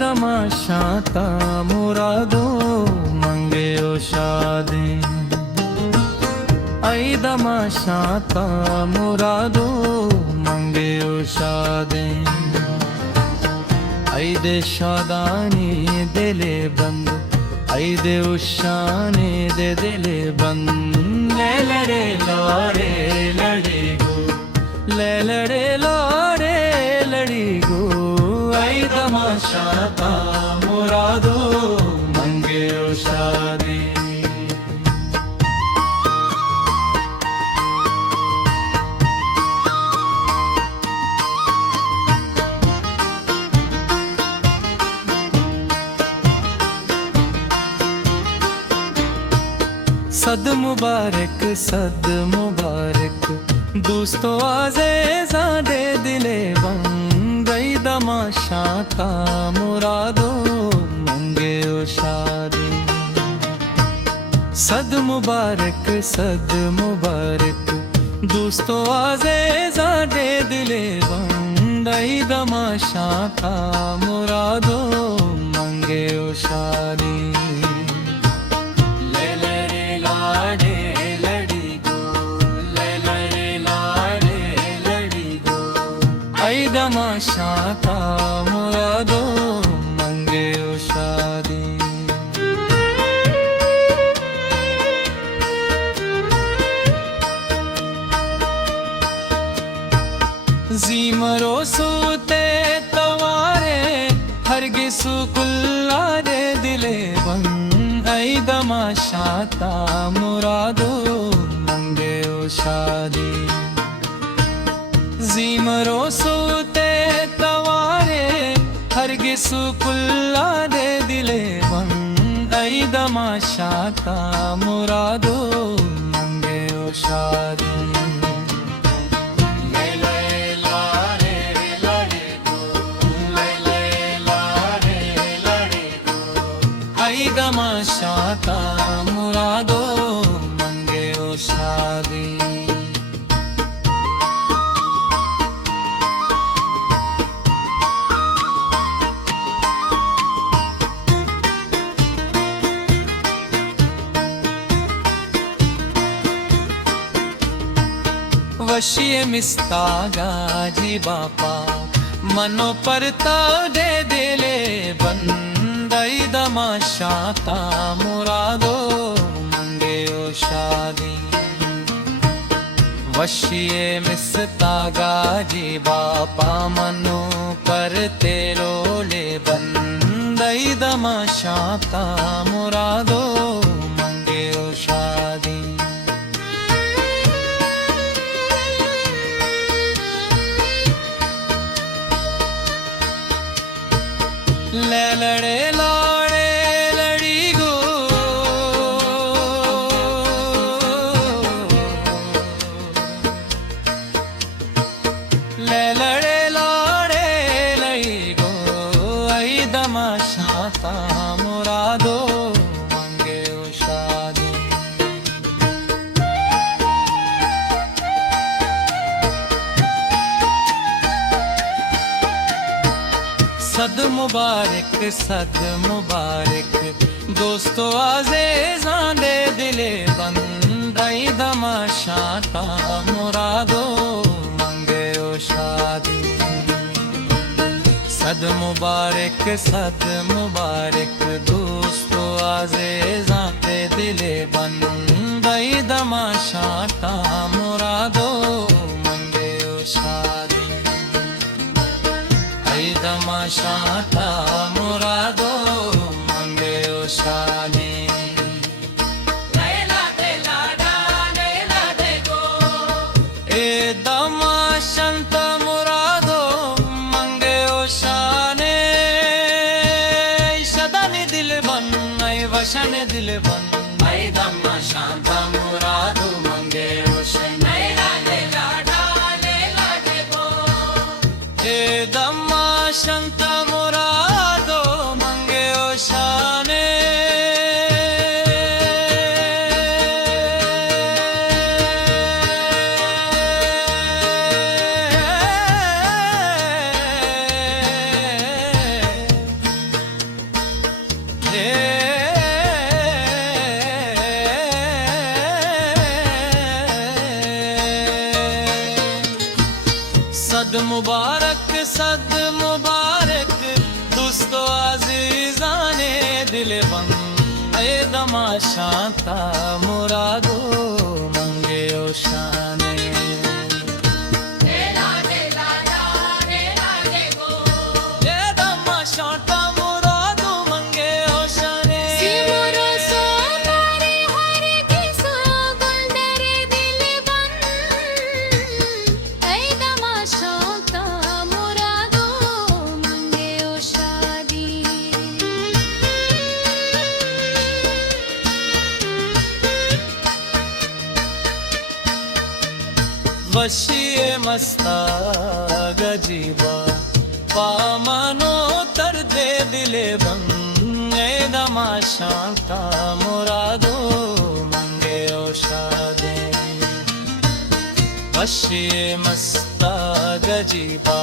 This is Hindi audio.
दमाशाता मुरादो मंगे ओ शादी आई दमाशाता मुरादो मंगे ओ शादी आई दे शादानी दिले बंद आई दे उशाने दे दिले बंद ले लड़े लारे लड़ी गो ले लड़े लारे लड़ी गो आई दमाशाता मुरादो मंगे ओ शादी सद मुबारक दोस्तों आज़ेज़ा दे दिले बंगई दमाशाता मुरादो मंगे ओ शादी सद मुबारक दोस्तों आज़ेज़ा दे दिले बंगई दमाशाता मुरादो मंगे ओ शादी आई दमाशाता मुरादो मंगे ओ शादी जीमरो सूते तवारे हरगिसु कुल्लारे दिले बंग आई दमाशाता मुरादो मंगे ओ शादी जीमरो सूते तवारे हरगिसु कुल्ला दे दिले बंग आई दमाशाता मुरादो मंगे ओ शादी आई दमाशाता मुरादो मंगे ओ शादी वशिये मिस्तागा जी बापा मनो परता दे दिले बंदई दमाशाता मुरादो मंगे ओ शादी वशिये मिस्तागा जी बापा मनो परते रोले बंदई दमाशाता मुरादो मंगे ओ शादी ले लड़े लाड़े लड़ी गो ले लड़े लाड़े लड़ी गो आई दमाशाता मुरादो मंगे ओ शादी सद मुबारक दोस्तों आज़ेज़ा दे दिले बंद आई दमाशाता मुरादो मंगे ओ शादी सद मुबारक दोस्तों आज़ेज़ा दे दिले बंद आई दमाशाता मुरादो मंगे ओ शादी आई दमाशाता मुरादो मंगे ओ शादी लैला दे लाडा लैला दे गो ए दमाशंता मुरादो मंगे ओ शाने शदानी दिल बन आई वशन दिल बन आई दमाशाता मुरादो मंगे ओ शाने लैला दे लाडा लैला दे गो ए दमाशंता मुरादो मंगे ओ शाने सद मुबारक दोस्तों आजीजाने दिल बन ए दमाशांता मुरादो मंगे ओ शाने वशिए मस्ता गजीबा पामनो तर दे दिले बंगे दमाशांता मुरादो मंगे ओ शादे वशिए मस्ता गजीबा